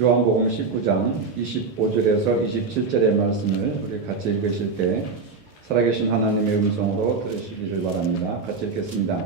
요한복음 19장 25절에서 27절의 말씀을 우리 같이 읽으실 때 살아계신 하나님의 음성으로 들으시기를 바랍니다. 같이 읽겠습니다.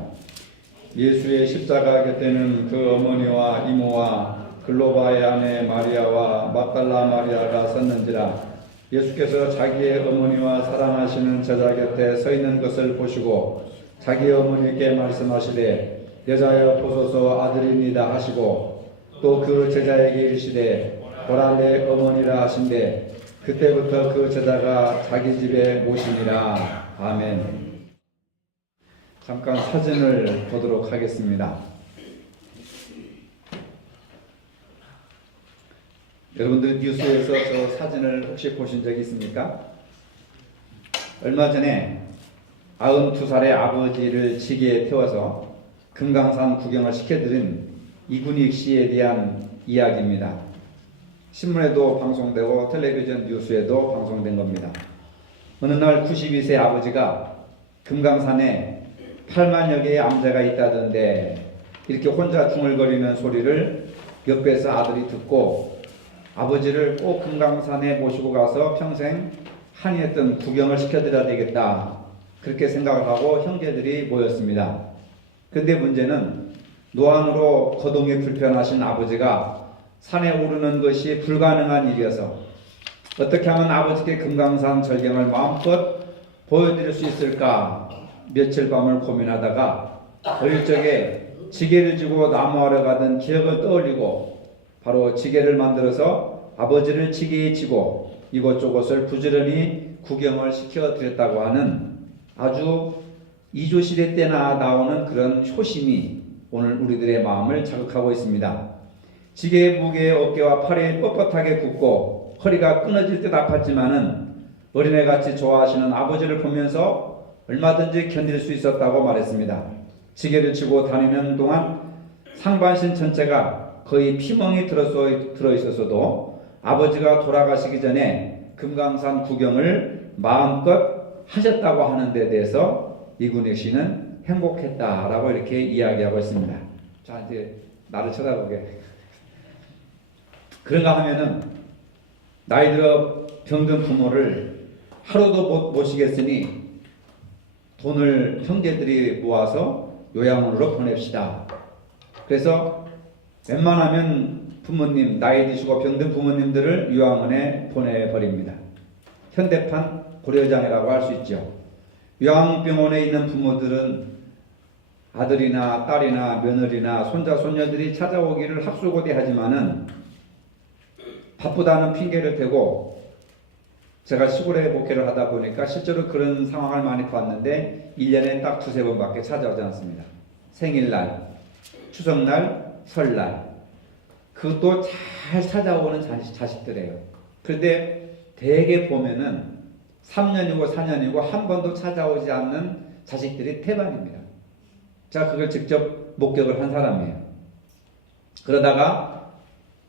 예수의 십자가 곁에는 그 어머니와 이모와 글로바의 아내 마리아와 막달라 마리아가 섰는지라. 예수께서 자기의 어머니와 사랑하시는 제자 곁에 서 있는 것을 보시고 자기 어머니께 말씀하시되 여자여 보소서 아들입니다 하시고 또 그 제자에게 이르시되 보라 내 어머니라 하신대 그때부터 그 제자가 자기 집에 모시니라. 아멘. 잠깐 사진을 보도록 하겠습니다. 여러분들 뉴스에서 저 사진을 혹시 보신 적이 있습니까? 얼마 전에 92살의 아버지를 지게에 태워서 금강산 구경을 시켜드린 이군익 씨에 대한 이야기입니다. 신문에도 방송되고 텔레비전 뉴스에도 방송된 겁니다. 어느 날 92세 아버지가 금강산에 8만여 개의 암자가 있다던데 이렇게 혼자 중얼거리는 소리를 옆에서 아들이 듣고 아버지를 꼭 금강산에 모시고 가서 평생 한이었던 구경을 시켜드려야 되겠다, 그렇게 생각을 하고 형제들이 모였습니다. 근데 문제는 노안으로 거동이 불편하신 아버지가 산에 오르는 것이 불가능한 일이어서 어떻게 하면 아버지께 금강산 절경을 마음껏 보여드릴 수 있을까 며칠 밤을 고민하다가 어릴 적에 지게를 지고 나무하러 가던 기억을 떠올리고 바로 지게를 만들어서 아버지를 지게에 지고 이곳저곳을 부지런히 구경을 시켜드렸다고 하는 아주 이조시대 때나 나오는 그런 효심이 오늘 우리들의 마음을 자극하고 있습니다. 지게의 무게에 어깨와 팔이 뻣뻣하게 굽고 허리가 끊어질 듯 아팠지만은 어린애같이 좋아하시는 아버지를 보면서 얼마든지 견딜 수 있었다고 말했습니다. 지게를 치고 다니는 동안 상반신 전체가 거의 피멍이 들어있었어도 아버지가 돌아가시기 전에 금강산 구경을 마음껏 하셨다고 하는 데 대해서 이군익 씨는 행복했다라고 이렇게 이야기하고 있습니다. 자, 이제 나를 쳐다보게. 그런가 하면은 나이 들어 병든 부모를 하루도 못 모시겠으니 돈을 형제들이 모아서 요양원으로 보냅시다. 그래서 웬만하면 부모님, 나이 드시고 병든 부모님들을 요양원에 보내버립니다. 현대판 고려장애라고 할 수 있죠. 요양병원에 있는 부모들은 아들이나 딸이나 며느리나 손자 손녀들이 찾아오기를 학수고대하지만은 바쁘다는 핑계를 대고, 제가 시골에 목회를 하다 보니까 실제로 그런 상황을 많이 봤는데 1년에 딱 두세 번밖에 찾아오지 않습니다. 생일날, 추석날, 설날, 그것도 잘 찾아오는 자식들이에요. 그런데 대개 보면은 3년이고 4년이고 한 번도 찾아오지 않는 자식들이 태반입니다. 제가 그걸 직접 목격을 한 사람이에요. 그러다가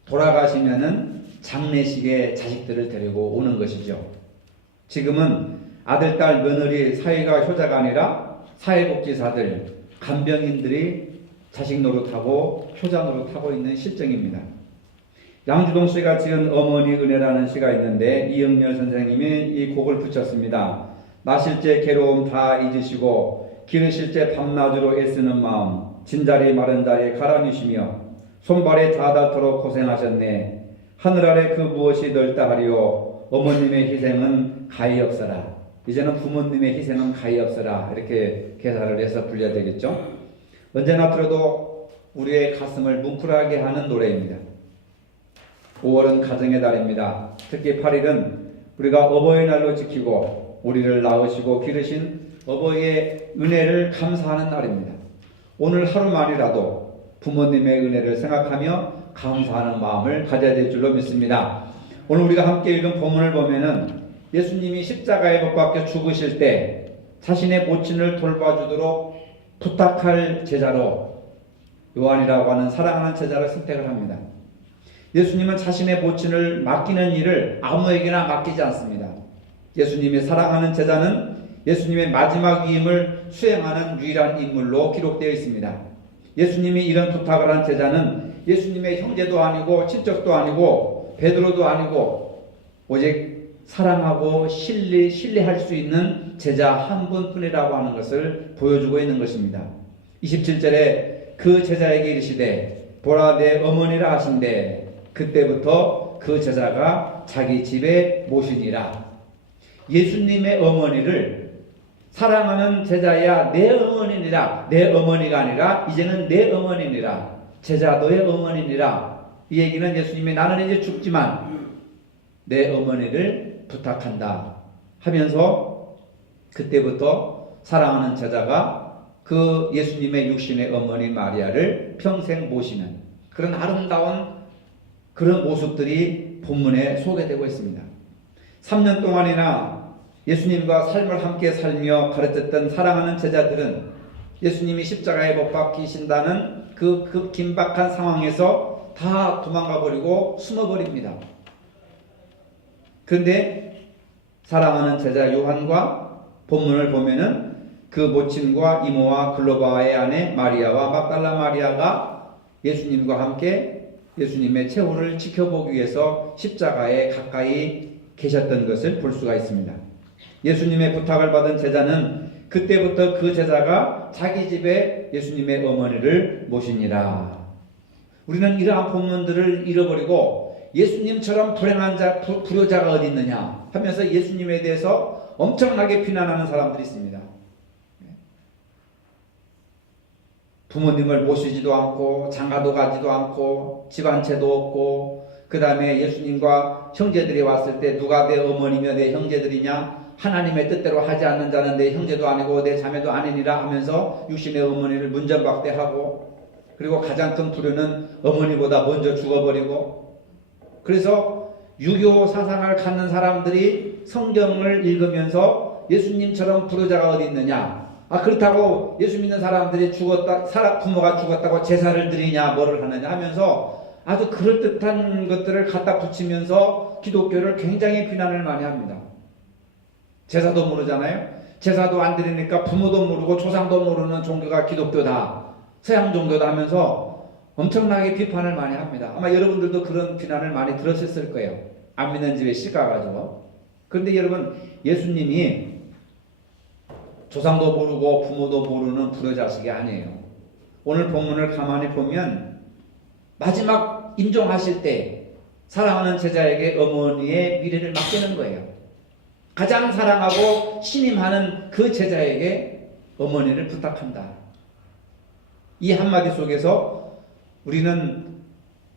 돌아가시면은 장례식에 자식들을 데리고 오는 것이죠. 지금은 아들, 딸, 며느리 사회가 효자가 아니라 사회복지사들, 간병인들이 자식 노릇하고 효자 노릇하고 있는 실정입니다. 양주동 씨가 지은 어머니 은혜라는 시가 있는데 이영렬 선생님이 이 곡을 붙였습니다. 마실 때 괴로움 다 잊으시고 기르실 때 밤낮으로 애쓰는 마음, 진자리 마른 자리에 가라니시며 손발에 닿아닿도록 고생하셨네. 하늘 아래 그 무엇이 넓다 하리요. 어머님의 희생은 가히 없어라. 이제는 부모님의 희생은 가히 없어라. 이렇게 개사를 해서 불려야 되겠죠. 언제나 들어도 우리의 가슴을 뭉클하게 하는 노래입니다. 5월은 가정의 달입니다. 특히 8일은 우리가 어버이날로 지키고 우리를 낳으시고 기르신 어버이의 은혜를 감사하는 날입니다. 오늘 하루만이라도 부모님의 은혜를 생각하며 감사하는 마음을 가져야 될 줄로 믿습니다. 오늘 우리가 함께 읽은 본문을 보면은 예수님이 십자가에 못 박혀 죽으실 때 자신의 모친을 돌봐주도록 부탁할 제자로 요한이라고 하는 사랑하는 제자를 선택을 합니다. 예수님은 자신의 모친을 맡기는 일을 아무에게나 맡기지 않습니다. 예수님이 사랑하는 제자는 예수님의 마지막 위임을 수행하는 유일한 인물로 기록되어 있습니다. 예수님이 이런 부탁을 한 제자는 예수님의 형제도 아니고 친척도 아니고 베드로도 아니고 오직 사랑하고 신뢰할 수 있는 제자 한 분뿐이라고 하는 것을 보여주고 있는 것입니다. 27절에 그 제자에게 이르시되 보라 내 어머니라 하신대 그때부터 그 제자가 자기 집에 모시니라. 예수님의 어머니를 사랑하는 제자야 내 어머니니라. 내 어머니가 아니라 이제는 내 어머니니라. 제자 너의 어머니니라. 이 얘기는 예수님이 나는 이제 죽지만 내 어머니를 부탁한다 하면서 그때부터 사랑하는 제자가 그 예수님의 육신의 어머니 마리아를 평생 모시는 그런 아름다운 그런 모습들이 본문에 소개되고 있습니다. 3년 동안이나 예수님과 삶을 함께 살며 가르쳤던 사랑하는 제자들은 예수님이 십자가에 못 박히신다는 그 긴박한 상황에서 다 도망가 버리고 숨어버립니다. 그런데 사랑하는 제자 요한과 본문을 보면은 그 모친과 이모와 글로바의 아내 마리아와 막달라 마리아가 예수님과 함께 예수님의 최후를 지켜보기 위해서 십자가에 가까이 계셨던 것을 볼 수가 있습니다. 예수님의 부탁을 받은 제자는 그때부터 그 제자가 자기 집에 예수님의 어머니를 모시니라. 우리는 이러한 본문들을 잃어버리고 예수님처럼 불행한 불효자가 어디 있느냐 하면서 예수님에 대해서 엄청나게 비난하는 사람들이 있습니다. 부모님을 모시지도 않고 장가도 가지도 않고 집 한 채도 없고 그 다음에 예수님과 형제들이 왔을 때 누가 내 어머니며 내 형제들이냐 하나님의 뜻대로 하지 않는 자는 내 형제도 아니고 내 자매도 아니니라 하면서 육신의 어머니를 문전박대하고 그리고 가장 큰 불효는 어머니보다 먼저 죽어버리고 그래서 유교 사상을 갖는 사람들이 성경을 읽으면서 예수님처럼 불효자가 어디 있느냐 그렇다고 예수 믿는 사람들이 부모가 죽었다고 제사를 드리냐 뭐를 하느냐 하면서 아주 그럴듯한 것들을 갖다 붙이면서 기독교를 굉장히 비난을 많이 합니다. 제사도 모르잖아요. 제사도 안 드리니까 부모도 모르고 조상도 모르는 종교가 기독교다. 서양 종교다 하면서 엄청나게 비판을 많이 합니다. 아마 여러분들도 그런 비난을 많이 들으셨을 거예요. 안 믿는 집에 씨 가가지고. 그런데 여러분 예수님이 조상도 모르고 부모도 모르는 불효자식이 아니에요. 오늘 본문을 가만히 보면 마지막 임종하실 때 사랑하는 제자에게 어머니의 미래를 맡기는 거예요. 가장 사랑하고 신임하는 그 제자에게 어머니를 부탁한다. 이 한마디 속에서 우리는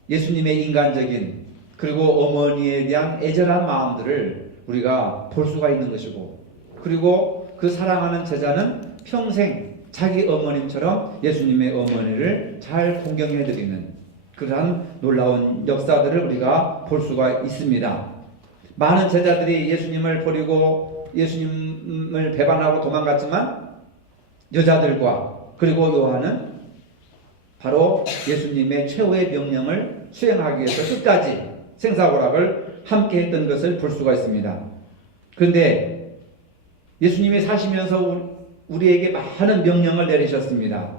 예수님의 인간적인 그리고 어머니에 대한 애절한 마음들을 우리가 볼 수가 있는 것이고 그리고 그 사랑하는 제자는 평생 자기 어머님처럼 예수님의 어머니를 잘 공경해드리는 그러한 놀라운 역사들을 우리가 볼 수가 있습니다. 많은 제자들이 예수님을 버리고 예수님을 배반하고 도망갔지만 여자들과 그리고 요한은 바로 예수님의 최후의 명령을 수행하기 위해서 끝까지 생사고락을 함께 했던 것을 볼 수가 있습니다. 그런데 예수님이 사시면서 우리에게 많은 명령을 내리셨습니다.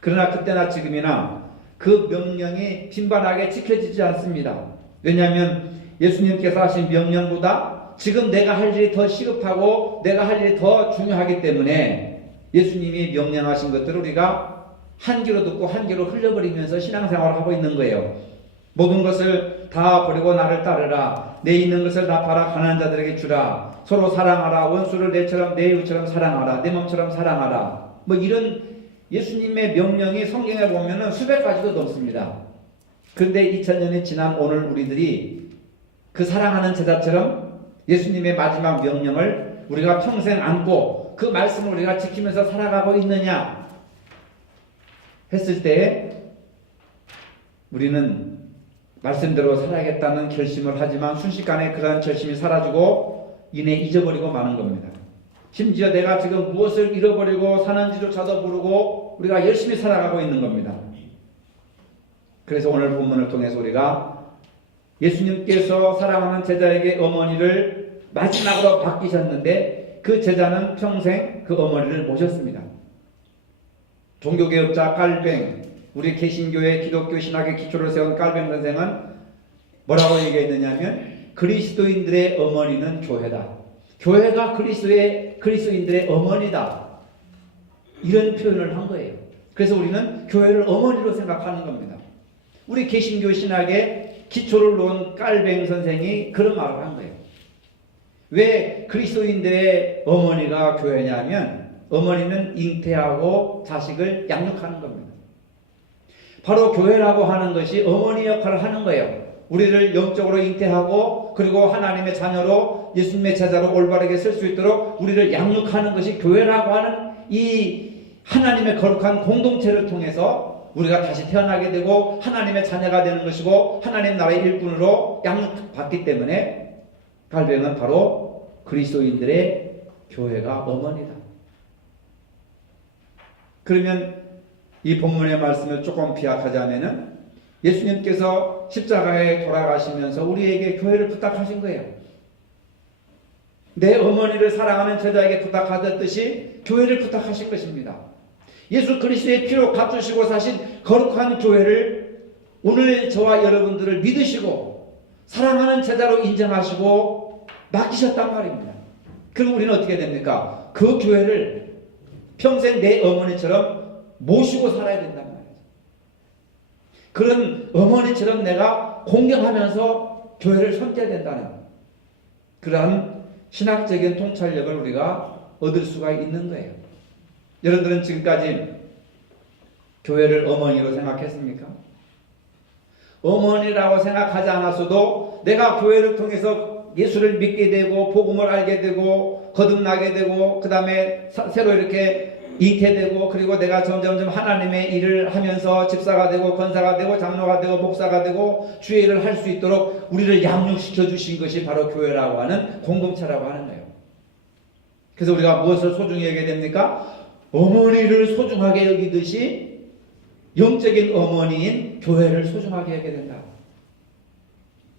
그러나 그때나 지금이나 그 명령이 빈번하게 지켜지지 않습니다. 왜냐하면 예수님께서 하신 명령보다 지금 내가 할 일이 더 시급하고 내가 할 일이 더 중요하기 때문에 예수님이 명령하신 것들을 우리가 한 귀로 듣고 한 귀로 흘려버리면서 신앙생활을 하고 있는 거예요. 모든 것을 다 버리고 나를 따르라. 내 있는 것을 다 팔아 가난한 자들에게 주라. 서로 사랑하라. 원수를 내처럼 내 이웃처럼 사랑하라. 내 몸처럼 사랑하라. 뭐 이런 예수님의 명령이 성경에 보면은 수백 가지도 넘습니다. 그런데 2000년이 지난 오늘 우리들이 그 사랑하는 제자처럼 예수님의 마지막 명령을 우리가 평생 안고 그 말씀을 우리가 지키면서 살아가고 있느냐 했을 때 우리는 말씀대로 살아야겠다는 결심을 하지만 순식간에 그러한 결심이 사라지고 이내 잊어버리고 마는 겁니다. 심지어 내가 지금 무엇을 잃어버리고 사는지조차도 모르고 우리가 열심히 살아가고 있는 겁니다. 그래서 오늘 본문을 통해서 우리가 예수님께서 사랑하는 제자에게 어머니를 마지막으로 맡기셨는데 그 제자는 평생 그 어머니를 모셨습니다. 종교개혁자 깔뱅 우리 개신교의 기독교 신학의 기초를 세운 깔뱅 선생은 뭐라고 얘기했느냐면 그리스도인들의 어머니는 교회다. 교회가 그리스도인들의 어머니다. 이런 표현을 한 거예요. 그래서 우리는 교회를 어머니로 생각하는 겁니다. 우리 개신교 신학의 기초를 놓은 깔뱅 선생이 그런 말을 한 거예요. 왜 그리스도인들의 어머니가 교회냐면 어머니는 잉태하고 자식을 양육하는 겁니다. 바로 교회라고 하는 것이 어머니 역할을 하는 거예요. 우리를 영적으로 잉태하고 그리고 하나님의 자녀로 예수님의 제자로 올바르게 쓸 수 있도록 우리를 양육하는 것이 교회라고 하는 이 하나님의 거룩한 공동체를 통해서 우리가 다시 태어나게 되고 하나님의 자녀가 되는 것이고 하나님 나라의 일꾼으로 양육받기 때문에 깔뱅은 바로 그리스도인들의 교회가 어머니다. 그러면 이 본문의 말씀을 조금 비약하자면은 예수님께서 십자가에 돌아가시면서 우리에게 교회를 부탁하신 거예요. 내 어머니를 사랑하는 제자에게 부탁하듯이 교회를 부탁하신 것입니다. 예수 그리스도의 피로 값주시고 사신 거룩한 교회를 오늘 저와 여러분들을 믿으시고 사랑하는 제자로 인정하시고 맡기셨단 말입니다. 그럼 우리는 어떻게 됩니까? 그 교회를 평생 내 어머니처럼 모시고 살아야 된단 말이에요. 그런 어머니처럼 내가 공경하면서 교회를 섬겨야 된다는 그러한 신학적인 통찰력을 우리가 얻을 수가 있는 거예요. 여러분들은 지금까지 교회를 어머니로 생각했습니까? 어머니라고 생각하지 않았어도 내가 교회를 통해서 예수를 믿게 되고 복음을 알게 되고 거듭나게 되고 그 다음에 새로 이렇게 잉태되고 그리고 내가 점점점 하나님의 일을 하면서 집사가 되고 권사가 되고 장로가 되고 목사가 되고 주의 일을 할 수 있도록 우리를 양육시켜 주신 것이 바로 교회라고 하는 공동체라고 하는 거예요. 그래서 우리가 무엇을 소중히 여기게 됩니까? 어머니를 소중하게 여기듯이 영적인 어머니인 교회를 소중하게 여기게 된다.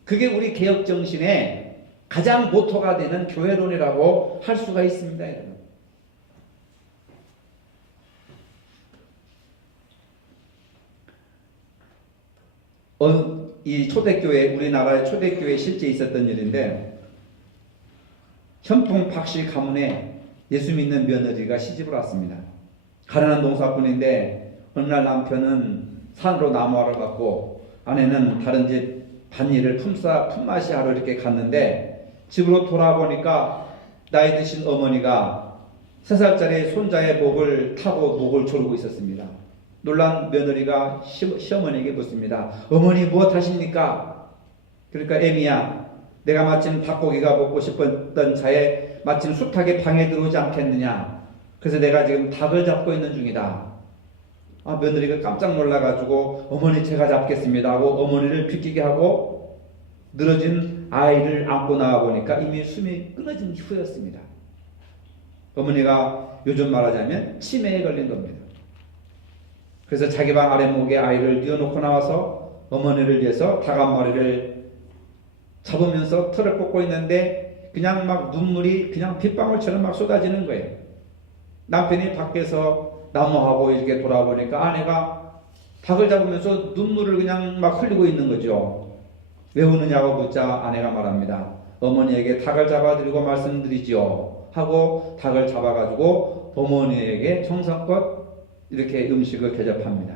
그게 우리 개혁정신의 가장 모토가 되는 교회론이라고 할 수가 있습니다. 여러분. 이 초대교회, 우리나라의 초대교회에 실제 있었던 일인데 현풍 박씨 가문에 예수 믿는 며느리가 시집을 왔습니다. 가난한 농사꾼인데 어느 날 남편은 산으로 나무하러 갔고 아내는 다른 집 밭일을 품맛이 하러 이렇게 갔는데 집으로 돌아보니까 나이 드신 어머니가 3살짜리 손자의 목을 타고 목을 조르고 있었습니다. 놀란 며느리가 시어머니에게 묻습니다. 어머니 무엇 하십니까? 그러니까 애미야, 내가 마침 닭고기가 먹고 싶었던 차에 마침 숱하게 방에 들어오지 않겠느냐. 그래서 내가 지금 닭을 잡고 있는 중이다. 며느리가 깜짝 놀라가지고 어머니 제가 잡겠습니다 하고 어머니를 비키게 하고 늘어진 아이를 안고 나와보니까 이미 숨이 끊어진 후였습니다. 어머니가 요즘 말하자면 치매에 걸린 겁니다. 그래서 자기 방 아랫목에 아이를 뉘어놓고 나와서 어머니를 위해서 닭 한 마리를 잡으면서 털을 뽑고 있는데 그냥 막 눈물이 그냥 빗방울처럼 막 쏟아지는 거예요. 남편이 밖에서 나무하고 이렇게 돌아보니까 아내가 닭을 잡으면서 눈물을 그냥 막 흘리고 있는 거죠. 왜 우느냐고 묻자 아내가 말합니다. 어머니에게 닭을 잡아드리고 말씀드리지요 하고 닭을 잡아가지고 어머니에게 정성껏 이렇게 음식을 대접합니다.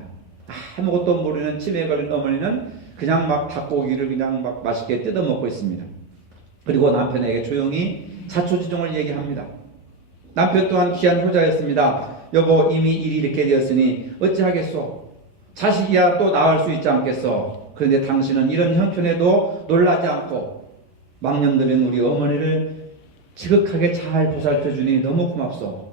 아무것도 모르는 치매에 걸린 어머니는 그냥 막 닭고기를 그냥 막 맛있게 뜯어 먹고 있습니다. 그리고 남편에게 조용히 자초지종을 얘기합니다. 남편 또한 귀한 효자였습니다. 여보, 이미 일이 이렇게 되었으니 어찌하겠소? 자식이야 또 낳을 수 있지 않겠소? 그런데 당신은 이런 형편에도 놀라지 않고 망령들인 우리 어머니를 지극하게 잘 보살펴 주니 너무 고맙소.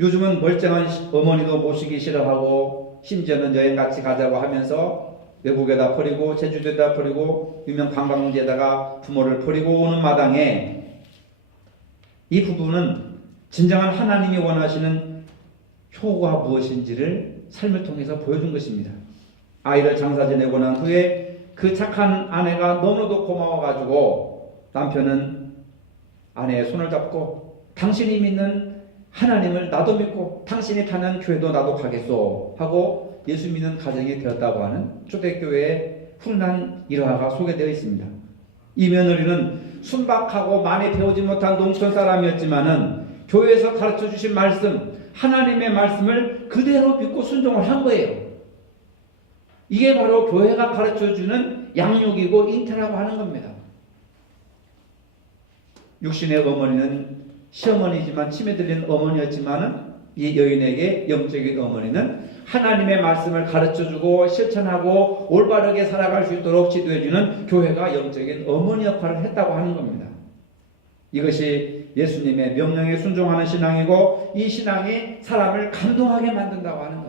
요즘은 멀쩡한 어머니도 모시기 싫어하고 심지어는 여행 같이 가자고 하면서 외국에다 버리고 제주도에다 버리고 유명 관광지에다가 부모를 버리고 오는 마당에 이 부부는 진정한 하나님이 원하시는 효가 무엇인지를 삶을 통해서 보여준 것입니다. 아이를 장사 지내고 난 후에 그 착한 아내가 너무나도 고마워가지고 남편은 아내의 손을 잡고 당신이 믿는 하나님을 나도 믿고 당신이 타는 교회도 나도 가겠소 하고 예수 믿는 가정이 되었다고 하는 초대교회의 훈훈한 일화가 소개되어 있습니다. 이 며느리는 순박하고 많이 배우지 못한 농촌 사람이었지만은 교회에서 가르쳐 주신 말씀, 하나님의 말씀을 그대로 믿고 순종을 한 거예요. 이게 바로 교회가 가르쳐 주는 양육이고 잉태라고 하는 겁니다. 육신의 어머니는 시어머니지만 치매 들린 어머니였지만은 이 여인에게 영적인 어머니는 하나님의 말씀을 가르쳐주고 실천하고 올바르게 살아갈 수 있도록 지도해주는 교회가 영적인 어머니 역할을 했다고 하는 겁니다. 이것이 예수님의 명령에 순종하는 신앙이고 이 신앙이 사람을 감동하게 만든다고 하는 겁니다.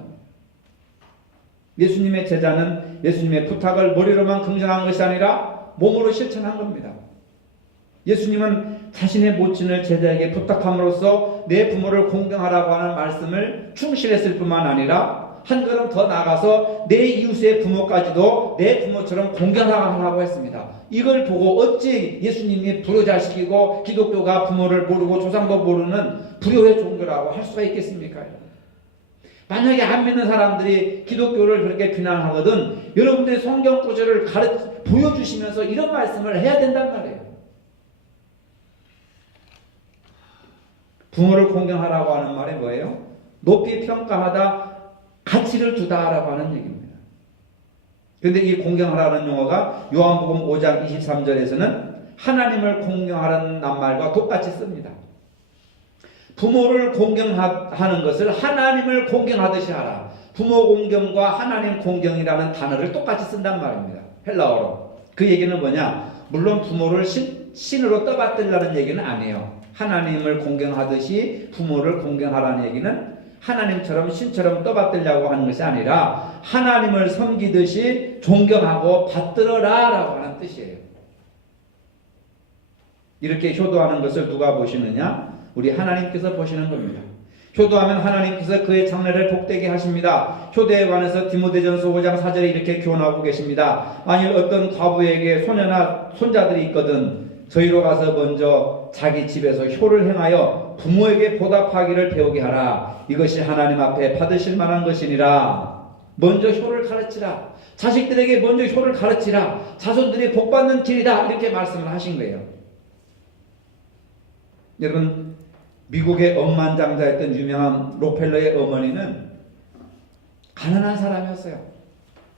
예수님의 제자는 예수님의 부탁을 머리로만 긍정한 것이 아니라 몸으로 실천한 겁니다. 예수님은 자신의 모친을 제자에게 부탁함으로써 내 부모를 공경하라고 하는 말씀을 충실했을 뿐만 아니라 한 걸음 더 나아가서 내 이웃의 부모까지도 내 부모처럼 공경하라고 했습니다. 이걸 보고 어찌 예수님이 불효자식이고 기독교가 부모를 모르고 조상도 모르는 불효의 종교라고 할 수가 있겠습니까? 만약에 안 믿는 사람들이 기독교를 그렇게 비난하거든 여러분들이 성경 구절을 보여주시면서 이런 말씀을 해야 된단 말이에요. 부모를 공경하라고 하는 말이 뭐예요? 높이 평가하다, 가치를 두다라고 하는 얘기입니다. 그런데 이 공경하라는 용어가 요한복음 5장 23절에서는 하나님을 공경하라는 말과 똑같이 씁니다. 부모를 공경하는 것을 하나님을 공경하듯이 하라. 부모 공경과 하나님 공경이라는 단어를 똑같이 쓴단 말입니다. 헬라어로. 그 얘기는 뭐냐? 물론 부모를 신으로 떠받들라는 얘기는 아니에요. 하나님을 공경하듯이 부모를 공경하라는 얘기는 하나님처럼 신처럼 떠받들려고 하는 것이 아니라 하나님을 섬기듯이 존경하고 받들어라 라고 하는 뜻이에요. 이렇게 효도하는 것을 누가 보시느냐? 우리 하나님께서 보시는 겁니다. 효도하면 하나님께서 그의 장래를 복되게 하십니다. 효도에 관해서 디모데전서 5장 4절에 이렇게 교훈하고 계십니다. 만일 어떤 과부에게 소녀나 손자들이 있거든 저희로 가서 먼저 자기 집에서 효를 행하여 부모에게 보답하기를 배우게 하라. 이것이 하나님 앞에 받으실 만한 것이니라. 먼저 효를 가르치라. 자식들에게 먼저 효를 가르치라. 자손들이 복받는 길이다. 이렇게 말씀을 하신 거예요. 여러분, 미국의 억만장자였던 유명한 록펠러의 어머니는 가난한 사람이었어요.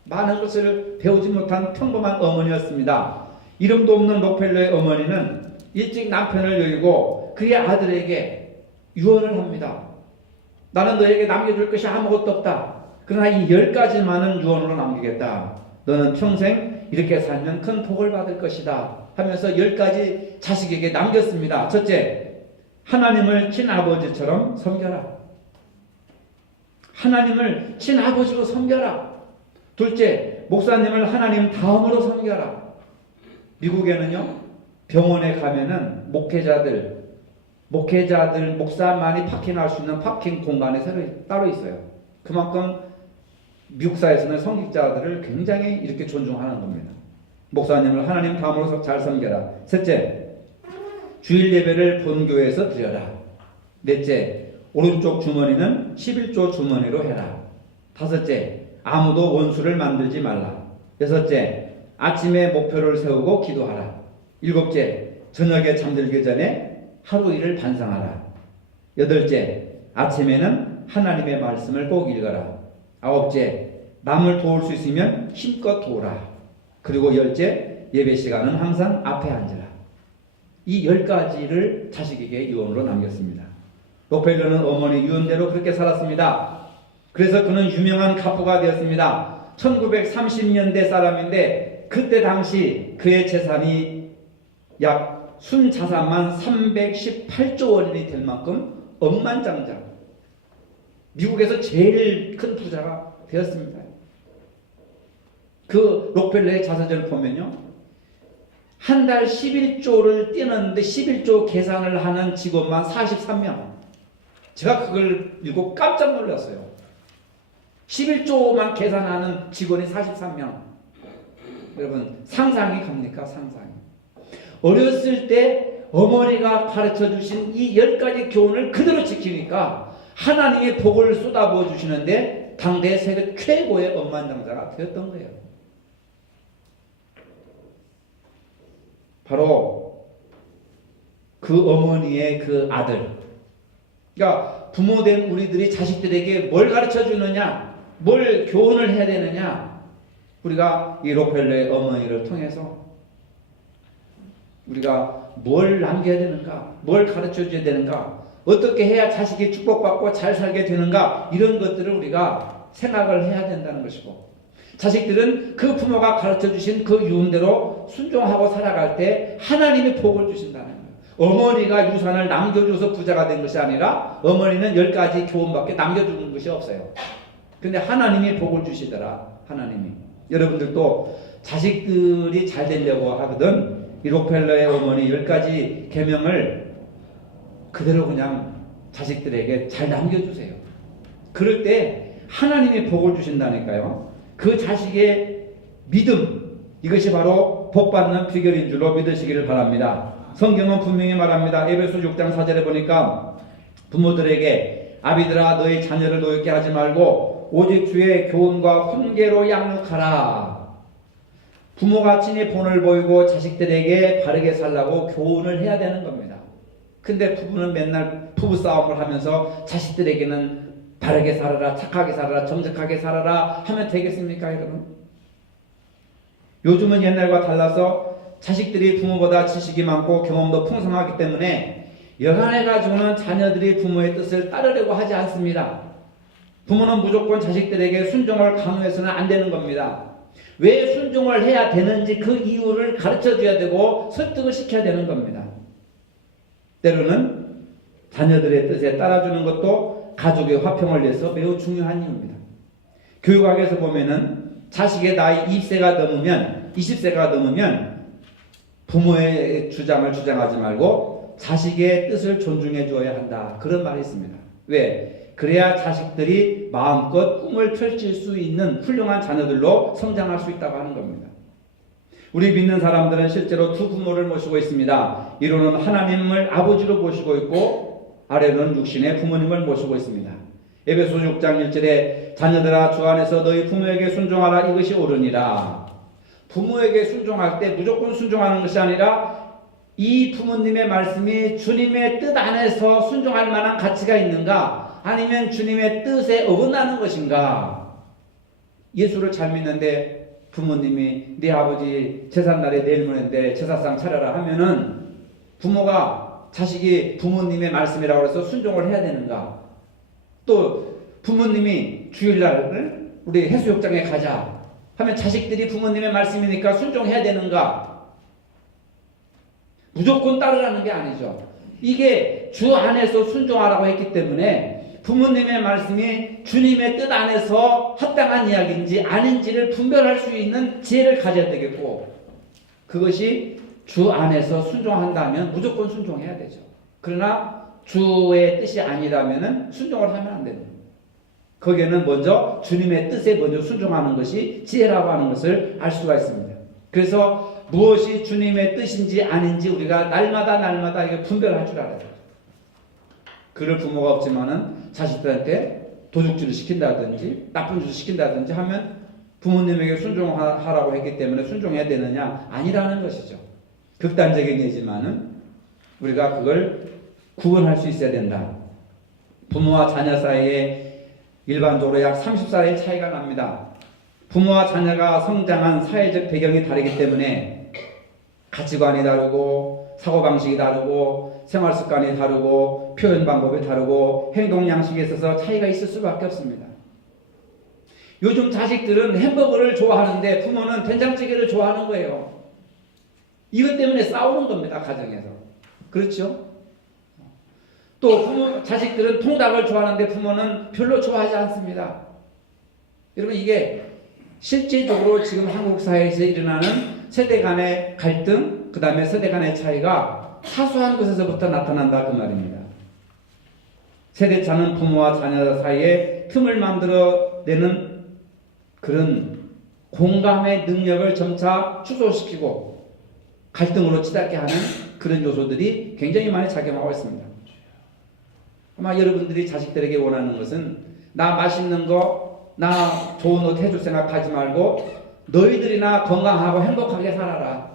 많은 것을 배우지 못한 평범한 어머니였습니다. 이름도 없는 록펠러의 어머니는 일찍 남편을 여의고 그의 아들에게 유언을 합니다. 나는 너에게 남겨줄 것이 아무것도 없다. 그러나 이 10가지만은 유언으로 남기겠다. 너는 평생 이렇게 살면 큰 복을 받을 것이다. 하면서 10가지 자식에게 남겼습니다. 첫째, 하나님을 친아버지처럼 섬겨라. 하나님을 친아버지로 섬겨라. 둘째, 목사님을 하나님 다음으로 섬겨라. 미국에는요, 병원에 가면은 목회자들, 목사만이 파킹할 수 있는 파킹 공간이 따로 있어요. 그만큼 미국 사회에서는 성직자들을 굉장히 이렇게 존중하는 겁니다. 목사님을 하나님 다음으로 잘 섬겨라. 셋째, 주일 예배를 본교회에서 드려라. 넷째, 오른쪽 주머니는 11조 주머니로 해라. 다섯째, 아무도 원수를 만들지 말라. 여섯째, 아침에 목표를 세우고 기도하라. 일곱째, 저녁에 잠들기 전에 하루 일을 반성하라. 여덟째, 아침에는 하나님의 말씀을 꼭 읽어라. 아홉째, 남을 도울 수 있으면 힘껏 도우라. 그리고 열째, 예배 시간은 항상 앞에 앉으라. 이 10가지를 자식에게 유언으로 남겼습니다. 록펠러는 어머니 유언대로 그렇게 살았습니다. 그래서 그는 유명한 가부가 되었습니다. 1930년대 사람인데 그때 당시 그의 재산이 약 순자산만 318조 원이 될 만큼 억만장자, 미국에서 제일 큰 부자가 되었습니다. 그 록펠러의 자서전을 보면요, 한 달 11조를 떼는데 11조 계산을 하는 직원만 43명. 제가 그걸 읽고 깜짝 놀랐어요. 11조만 계산하는 직원이 43명. 여러분, 상상이 갑니까? 상상이. 어렸을 때 어머니가 가르쳐 주신 이 10가지 교훈을 그대로 지키니까 하나님의 복을 쏟아부어 주시는데 당대 세계 최고의 억만장자가 되었던 거예요. 바로 그 어머니의 그 아들. 그러니까 부모된 우리들이 자식들에게 뭘 가르쳐 주느냐, 뭘 교훈을 해야 되느냐, 우리가 이 록펠러의 어머니를 통해서 우리가 뭘 남겨야 되는가, 뭘 가르쳐 줘야 되는가, 어떻게 해야 자식이 축복받고 잘 살게 되는가, 이런 것들을 우리가 생각을 해야 된다는 것이고, 자식들은 그 부모가 가르쳐 주신 그 유언대로 순종하고 살아갈 때 하나님의 복을 주신다는 거예요. 어머니가 유산을 남겨줘서 부자가 된 것이 아니라 어머니는 10가지 교훈밖에 남겨주는 것이 없어요. 근데 하나님이 복을 주시더라. 하나님이. 여러분들도 자식들이 잘 되려고 하거든 이 록펠러의 어머니 10가지 계명을 그대로 그냥 자식들에게 잘 남겨주세요. 그럴 때 하나님이 복을 주신다니까요. 그 자식의 믿음, 이것이 바로 복받는 비결인 줄로 믿으시기를 바랍니다. 성경은 분명히 말합니다. 에베소 6장 4절에 보니까 부모들에게 아비들아 너희 자녀를 노엽게 하지 말고 오직 주의 교훈과 훈계로 양육하라. 부모가 친히 본을 보이고 자식들에게 바르게 살라고 교훈을 해야 되는 겁니다. 근데 부부는 맨날 부부싸움을 하면서 자식들에게는 바르게 살아라, 착하게 살아라, 정직하게 살아라 하면 되겠습니까, 여러분? 요즘은 옛날과 달라서 자식들이 부모보다 지식이 많고 경험도 풍성하기 때문에 여간해가지고는 자녀들이 부모의 뜻을 따르려고 하지 않습니다. 부모는 무조건 자식들에게 순종을 강요해서는 안 되는 겁니다. 왜 순종을 해야 되는지 그 이유를 가르쳐줘야 되고 설득을 시켜야 되는 겁니다. 때로는 자녀들의 뜻에 따라주는 것도 가족의 화평을 위해서 매우 중요한 이유입니다. 교육학에서 보면은 자식의 나이 20세가 넘으면 부모의 주장을 주장하지 말고 자식의 뜻을 존중해 주어야 한다. 그런 말이 있습니다. 왜? 그래야 자식들이 마음껏 꿈을 펼칠 수 있는 훌륭한 자녀들로 성장할 수 있다고 하는 겁니다. 우리 믿는 사람들은 실제로 두 부모를 모시고 있습니다. 이로는 하나님을 아버지로 모시고 있고 아래로는 육신의 부모님을 모시고 있습니다. 에베소 6장 1절에 자녀들아 주 안에서 너희 부모에게 순종하라 이것이 옳으니라. 부모에게 순종할 때 무조건 순종하는 것이 아니라 이 부모님의 말씀이 주님의 뜻 안에서 순종할 만한 가치가 있는가, 아니면 주님의 뜻에 어긋나는 것인가. 예수를 잘 믿는데 부모님이 네 아버지 제삿날에 내일 모레인데 제사상 차려라 하면은 부모가 자식이 부모님의 말씀이라고 해서 순종을 해야 되는가? 또 부모님이 주일날 우리 해수욕장에 가자 하면 자식들이 부모님의 말씀이니까 순종해야 되는가? 무조건 따르라는 게 아니죠. 이게 주 안에서 순종하라고 했기 때문에 부모님의 말씀이 주님의 뜻 안에서 합당한 이야기인지 아닌지를 분별할 수 있는 지혜를 가져야 되겠고, 그것이 주 안에서 순종한다면 무조건 순종해야 되죠. 그러나 주의 뜻이 아니라면 순종을 하면 안 됩니다. 거기에는 먼저 주님의 뜻에 먼저 순종하는 것이 지혜라고 하는 것을 알 수가 있습니다. 그래서 무엇이 주님의 뜻인지 아닌지 우리가 날마다 이게 분별할 줄 알아야 돼요. 그럴 부모가 없지만은 자식들한테 도둑질을 시킨다든지 나쁜 짓을 시킨다든지 하면 부모님에게 순종하라고 했기 때문에 순종해야 되느냐? 아니라는 것이죠. 극단적인 예지만은 우리가 그걸 구분할 수 있어야 된다. 부모와 자녀 사이에 일반적으로 약 30살의 차이가 납니다. 부모와 자녀가 성장한 사회적 배경이 다르기 때문에 가치관이 다르고 사고방식이 다르고 생활습관이 다르고 표현 방법이 다르고 행동 양식에 있어서 차이가 있을 수밖에 없습니다. 요즘 자식들은 햄버거를 좋아하는데 부모는 된장찌개를 좋아하는 거예요. 이것 때문에 싸우는 겁니다. 가정에서. 그렇죠? 또 자식들은 통닭을 좋아하는데 부모는 별로 좋아하지 않습니다. 여러분, 이게 실제적으로 지금 한국 사회에서 일어나는 세대 간의 갈등, 그 다음에 세대 간의 차이가 사소한 것에서부터 나타난다 그 말입니다. 세대차는 부모와 자녀 사이에 틈을 만들어내는 그런 공감의 능력을 점차 축소시키고 갈등으로 치닫게 하는 그런 요소들이 굉장히 많이 작용하고 있습니다. 아마 여러분들이 자식들에게 원하는 것은 나 맛있는 거, 나 좋은 옷 해줄 생각하지 말고 너희들이나 건강하고 행복하게 살아라.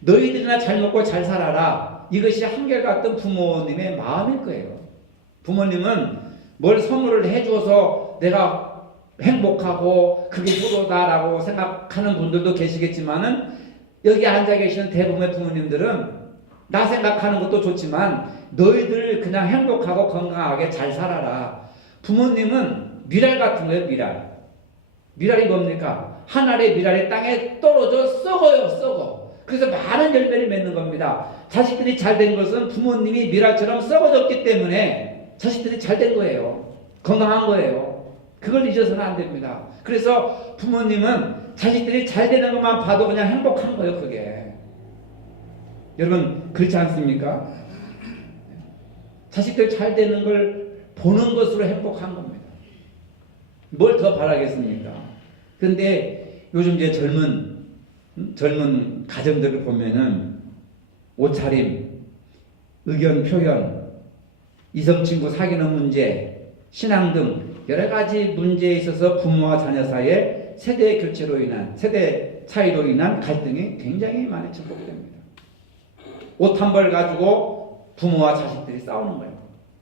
너희들이나 잘 먹고 잘 살아라. 이것이 한결같은 부모님의 마음일 거예요. 부모님은 뭘 선물을 해줘서 내가 행복하고 그게 효도다라고 생각하는 분들도 계시겠지만은 여기 앉아 계시는 대부분의 부모님들은 나 생각하는 것도 좋지만 너희들 그냥 행복하고 건강하게 잘 살아라. 부모님은 미랄 같은 거예요. 미랄. 미랄이 뭡니까? 한 알의 미랄이 땅에 떨어져 썩어요. 썩어. 그래서 많은 열매를 맺는 겁니다. 자식들이 잘 된 것은 부모님이 미랄처럼 썩어졌기 때문에 자식들이 잘 된 거예요. 건강한 거예요. 그걸 잊어서는 안 됩니다. 그래서 부모님은 자식들이 잘 되는 것만 봐도 그냥 행복한 거예요. 그게. 여러분 그렇지 않습니까? 자식들 잘 되는 걸 보는 것으로 행복한 겁니다. 뭘 더 바라겠습니까? 그런데 요즘 이제 젊은 가정들을 보면은 옷차림, 의견 표현, 이성 친구 사귀는 문제, 신앙 등 여러 가지 문제에 있어서 부모와 자녀 사이에 세대 교체로 인한, 세대 차이로 인한 갈등이 굉장히 많이 증폭됩니다. 옷 한 벌 가지고 부모와 자식들이 싸우는 거예요.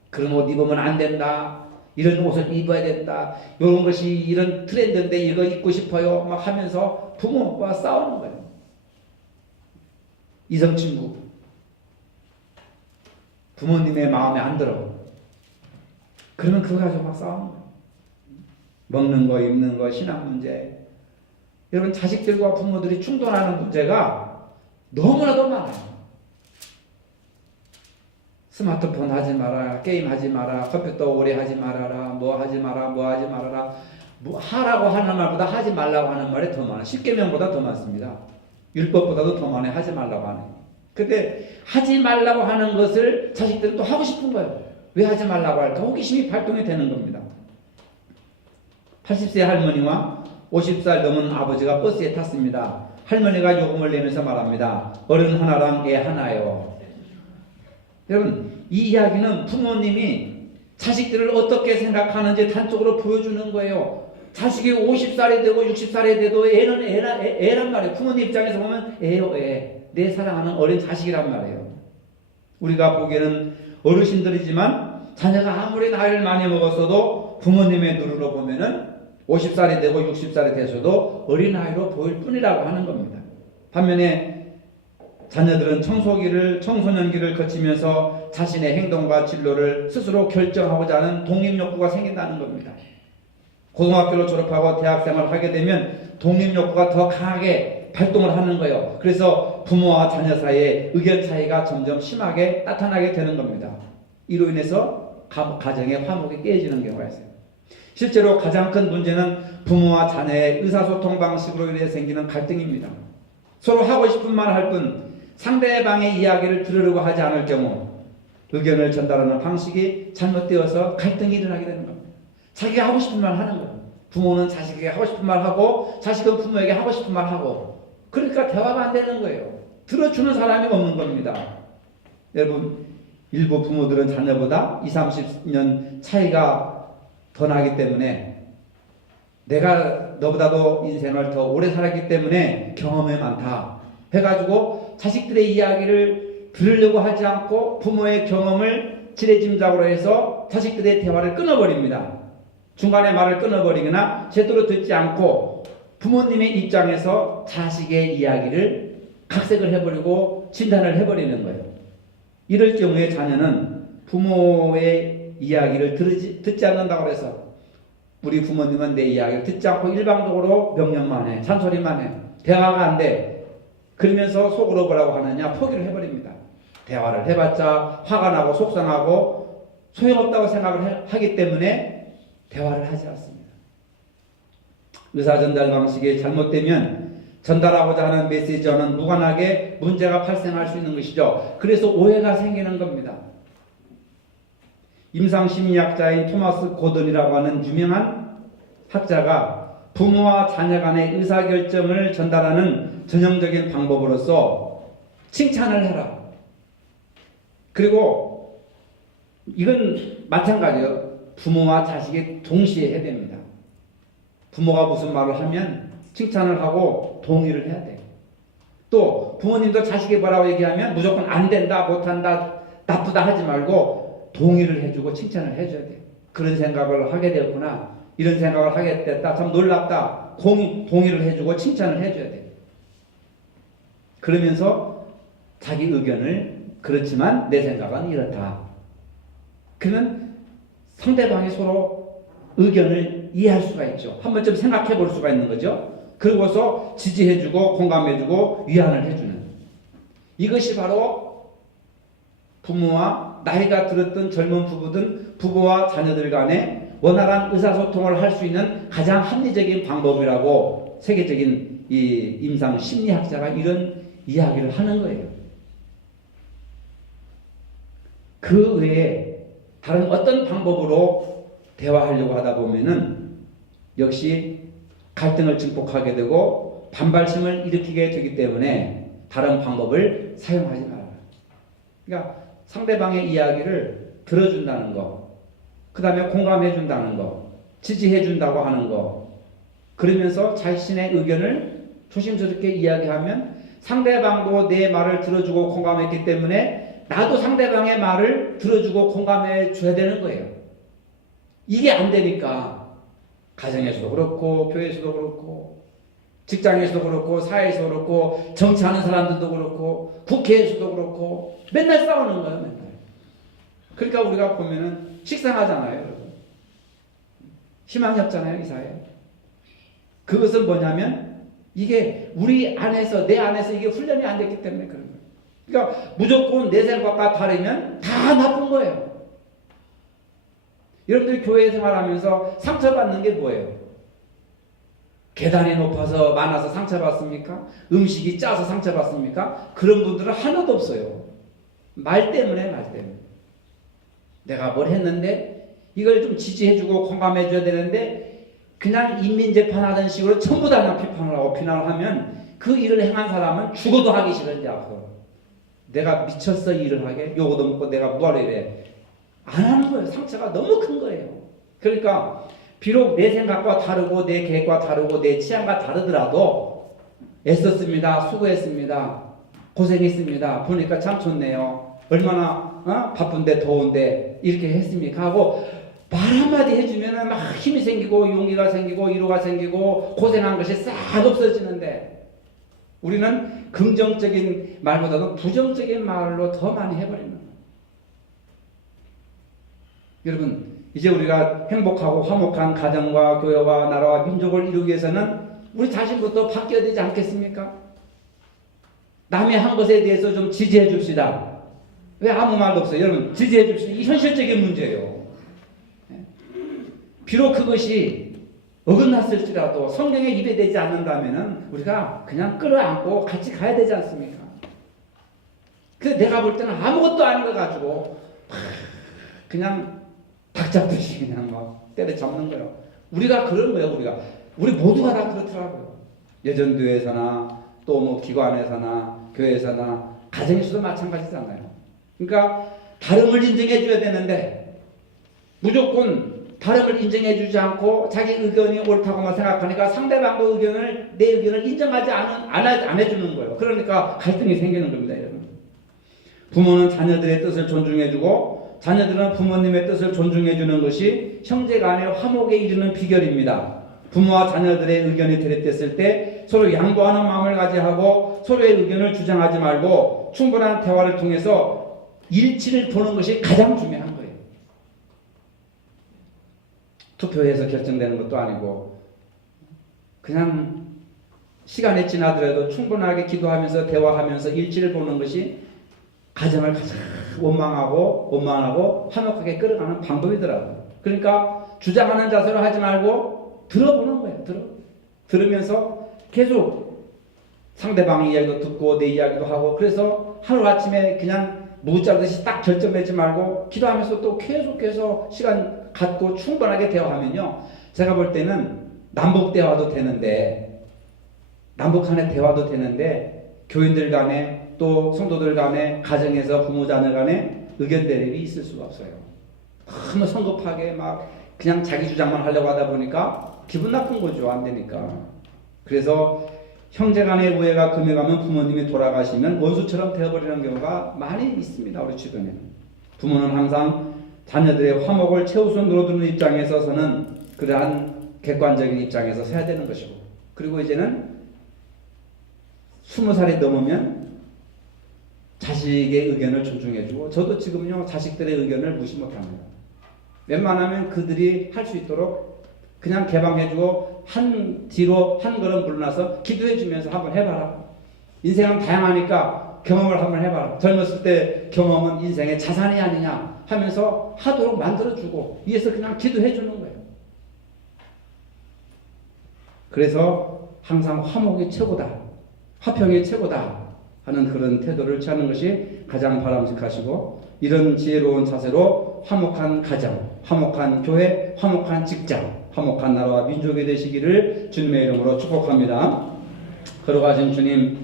그런 옷 입으면 안 된다. 이런 옷을 입어야 된다. 이런 것이 이런 트렌드인데 이거 입고 싶어요. 막 하면서 부모와 싸우는 거예요. 이성 친구. 부모님의 마음에 안 들어. 그러면 그거 가지고 막 싸우는 거예요. 먹는 거, 입는 거, 신앙 문제. 여러분 자식들과 부모들이 충돌하는 문제가 너무나도 많아요. 스마트폰 하지 마라, 게임 하지 마라, 컴퓨터 오래 하지 말아라, 뭐 하지 마라, 뭐 하지 말아라. 뭐 하라고 하는 말보다 하지 말라고 하는 말이 더 많아. 10계명보다 더 많습니다. 율법보다도 더 많이 하지 말라고 하는. 근데 하지 말라고 하는 것을 자식들은 또 하고 싶은 거예요. 왜 하지 말라고 할까? 호기심이 발동이 되는 겁니다. 80세 할머니와 50살 넘은 아버지가 버스에 탔습니다. 할머니가 요금을 내면서 말합니다. 어른 하나랑 애 하나요. 여러분 이 이야기는 부모님이 자식들을 어떻게 생각하는지 단적으로 보여주는 거예요. 자식이 50살이 되고 60살이 돼도 애는 애란 말이에요. 부모님 입장에서 보면 애요 애. 내 사랑하는 어린 자식이란 말이에요. 우리가 보기에는 어르신들이지만 자녀가 아무리 나이를 많이 먹었어도 부모님의 눈으로 보면은 50살이 되고 60살이 돼서도 어린아이로 보일 뿐이라고 하는 겁니다. 반면에 자녀들은 청소년기를 거치면서 자신의 행동과 진로를 스스로 결정하고자 하는 독립욕구가 생긴다는 겁니다. 고등학교를 졸업하고 대학생활을 하게 되면 독립욕구가 더 강하게 발동을 하는 거예요. 그래서 부모와 자녀 사이에 의견 차이가 점점 심하게 나타나게 되는 겁니다. 이로 인해서 가정의 화목이 깨지는 경우가 있어요. 실제로 가장 큰 문제는 부모와 자녀의 의사소통 방식으로 인해 생기는 갈등입니다. 서로 하고 싶은 말 할 뿐 상대방의 이야기를 들으려고 하지 않을 경우 의견을 전달하는 방식이 잘못되어서 갈등이 일어나게 되는 겁니다. 자기가 하고 싶은 말 하는 거예요. 부모는 자식에게 하고 싶은 말 하고 자식은 부모에게 하고 싶은 말 하고 그러니까 대화가 안 되는 거예요. 들어주는 사람이 없는 겁니다. 여러분 일부 부모들은 자녀보다 20, 30년 차이가 더 나기 때문에 내가 너보다도 인생을 더 오래 살았기 때문에 경험이 많다 해가지고 자식들의 이야기를 들으려고 하지 않고 부모의 경험을 지레짐작으로 해서 자식들의 대화를 끊어버립니다. 중간에 말을 끊어버리거나 제대로 듣지 않고 부모님의 입장에서 자식의 이야기를 각색을 해버리고 진단을 해버리는 거예요. 이럴 경우에 자녀는 부모의 이야기를 듣지 않는다고 해서 우리 부모님은 내 이야기를 듣지 않고 일방적으로 명령만 해, 잔소리만 해, 대화가 안 돼. 그러면서 속으로 뭐라고 하느냐 포기를 해버립니다. 대화를 해봤자 화가 나고 속상하고 소용없다고 생각을 하기 때문에 대화를 하지 않습니다. 의사전달 방식이 잘못되면 전달하고자 하는 메시지와는 무관하게 문제가 발생할 수 있는 것이죠. 그래서 오해가 생기는 겁니다. 임상심리학자인 토마스 고던이라고 하는 유명한 학자가 부모와 자녀 간의 의사결정을 전달하는 전형적인 방법으로서 칭찬을 해라. 그리고 이건 마찬가지예요. 부모와 자식이 동시에 해야 됩니다. 부모가 무슨 말을 하면 칭찬을 하고 동의를 해야 돼요. 또 부모님도 자식이 뭐라고 얘기하면 무조건 안 된다, 못한다, 나쁘다 하지 말고 동의를 해주고 칭찬을 해줘야 돼요. 그런 생각을 하게 되었구나, 이런 생각을 하게 됐다, 참 놀랍다, 동의를 해주고 칭찬을 해줘야 돼요. 그러면서 자기 의견을 그렇지만 내 생각은 이렇다. 그러면 상대방이 서로 의견을 이해할 수가 있죠. 한 번쯤 생각해 볼 수가 있는 거죠. 그러고서 지지해주고 공감해주고 위안을 해주는, 이것이 바로 부모와 나이가 들었던 젊은 부부와 자녀들 간에 원활한 의사소통을 할 수 있는 가장 합리적인 방법이라고 세계적인 이 임상 심리학자가 이런 이야기를 하는 거예요. 그 외에 다른 어떤 방법으로 대화하려고 하다 보면은 역시 갈등을 증폭하게 되고 반발심을 일으키게 되기 때문에 다른 방법을 사용하지 말아라. 그러니까 상대방의 이야기를 들어준다는 거, 그 다음에 공감해준다는 거, 지지해준다고 하는 거, 그러면서 자신의 의견을 조심스럽게 이야기하면 상대방도 내 말을 들어주고 공감했기 때문에 나도 상대방의 말을 들어주고 공감해 줘야 되는 거예요. 이게 안 되니까 가정에서도 그렇고 교회에서도 그렇고 직장에서도 그렇고 사회에서도 그렇고 정치하는 사람들도 그렇고 국회에서도 그렇고 맨날 싸우는 거예요. 맨날. 그러니까 우리가 보면은 식상하잖아요. 여러분. 희망이 없잖아요. 이 사회에. 그것은 뭐냐면 이게 우리 안에서, 내 안에서 이게 훈련이 안 됐기 때문에 그런 거예요. 그러니까 무조건 내 생각과 다르면 다 나쁜 거예요. 여러분들이 교회 생활하면서 상처받는 게 뭐예요? 계단이 높아서 많아서 상처받습니까? 음식이 짜서 상처받습니까? 그런 분들은 하나도 없어요. 말 때문에. 내가 뭘 했는데 이걸 좀 지지해주고 공감해줘야 되는데 그냥 인민재판하던 식으로 전부 다 그냥 비판을 하고 비난을 하면 그 일을 행한 사람은 죽어도 하기 싫은지 앞으로. 내가 미쳤어 이 일을 하게? 요거도 먹고 내가 뭐하러 이래? 안 하는 거예요. 상처가 너무 큰 거예요. 그러니까 비록 내 생각과 다르고 내 계획과 다르고 내 취향과 다르더라도 애썼습니다. 수고했습니다. 고생했습니다. 보니까 참 좋네요. 얼마나 바쁜데 더운데 이렇게 했습니까? 하고 말 한마디 해주면 막 힘이 생기고 용기가 생기고 위로가 생기고 고생한 것이 싹 없어지는데 우리는 긍정적인 말보다도 부정적인 말로 더 많이 해버리는 거예요. 여러분, 이제 우리가 행복하고 화목한 가정과 교회와 나라와 민족을 이루기 위해서는 우리 자신부터 바뀌어야 되지 않겠습니까? 남의 한 것에 대해서 좀 지지해 줍시다. 왜 아무 말도 없어요? 여러분, 지지해 줍시다. 이 현실적인 문제예요. 비록 그것이 어긋났을지라도 성경에 입에 대지 않는다면 우리가 그냥 끌어안고 같이 가야 되지 않습니까? 그래서 내가 볼 때는 아무것도 아닌 거 가지고 그냥 닭 잡듯이 그냥 막 때려잡는 거예요. 우리가 그런 거예요. 우리 모두가 다 그렇더라고요. 예전교회에서나 또 뭐 기관에서나 교회에서나 가정에서도 마찬가지잖아요. 그러니까 다름을 인정해 줘야 되는데 무조건 다름을 인정해 주지 않고 자기 의견이 옳다고만 생각하니까 상대방의 의견을, 내 의견을 인정하지 안 해주는 거예요. 그러니까 갈등이 생기는 겁니다. 여러분. 부모는 자녀들의 뜻을 존중해주고 자녀들은 부모님의 뜻을 존중해주는 것이 형제간의 화목에 이르는 비결입니다. 부모와 자녀들의 의견이 대립됐을 때 서로 양보하는 마음을 가지하고 서로의 의견을 주장하지 말고 충분한 대화를 통해서 일치를 보는 것이 가장 중요한 거예요. 투표해서 결정되는 것도 아니고 그냥 시간이 지나더라도 충분하게 기도하면서 대화하면서 일치를 보는 것이 가정을 가장 원만하고 화목하게 끌어가는 방법이더라고요. 그러니까 주장하는 자세로 하지 말고 들어보는 거예요. 들으면서 계속 상대방의 이야기도 듣고 내 이야기도 하고 그래서 하루아침에 그냥 무자르듯이 딱 결정내지 말고 기도하면서 또 계속해서 시간 갖고 충분하게 대화하면요. 제가 볼 때는 남북 대화도 되는데 남북 간의 대화도 되는데 교인들 간에 또 성도들 간에 가정에서 부모 자녀 간에 의견 대립이 있을 수가 없어요. 너무 성급하게 막 그냥 자기 주장만 하려고 하다 보니까 기분 나쁜 거죠. 안 되니까. 그래서 형제 간의 우애가 금해가면 부모님이 돌아가시면 원수처럼 되어버리는 경우가 많이 있습니다. 우리 주변에. 부모는 항상 자녀들의 화목을 최우선으로 두는 입장에 서서는 그러한 객관적인 입장에서 서야 되는 것이고, 그리고 이제는 20살이 넘으면 자식의 의견을 존중해주고, 저도 지금요 자식들의 의견을 무시 못합니다. 웬만하면 그들이 할 수 있도록 그냥 개방해주고 뒤로 한 걸음 물러나서 기도해주면서 한번 해봐라. 인생은 다양하니까 경험을 한번 해봐라. 젊었을 때 경험은 인생의 자산이 아니냐 하면서 하도록 만들어주고 위에서 그냥 기도해주는 거예요. 그래서 항상 화목이 최고다, 화평이 최고다 하는 그런 태도를 취하는 것이 가장 바람직하시고, 이런 지혜로운 자세로 화목한 가정, 화목한 교회, 화목한 직장, 화목한 나라와 민족이 되시기를 주님의 이름으로 축복합니다. 걸어가신 주님,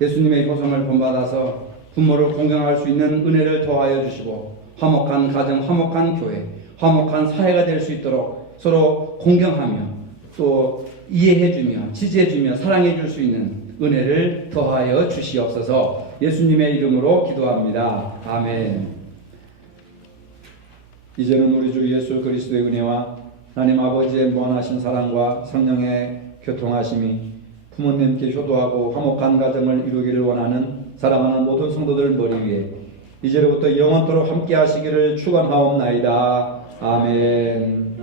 예수님의 효성을 본받아서 부모를 공경할 수 있는 은혜를 더하여 주시고, 화목한 가정, 화목한 교회, 화목한 사회가 될 수 있도록 서로 공경하며 또 이해해주며 지지해주며 사랑해줄 수 있는 은혜를 더하여 주시옵소서. 예수님의 이름으로 기도합니다. 아멘. 이제는 우리 주 예수 그리스도의 은혜와 하나님 아버지의 무한하신 사랑과 성령의 교통하심이 부모님께 효도하고 화목한 가정을 이루기를 원하는 사랑하는 모든 성도들 머리 위에 이제로부터 영원토록 함께 하시기를 축원하옵나이다. 아멘.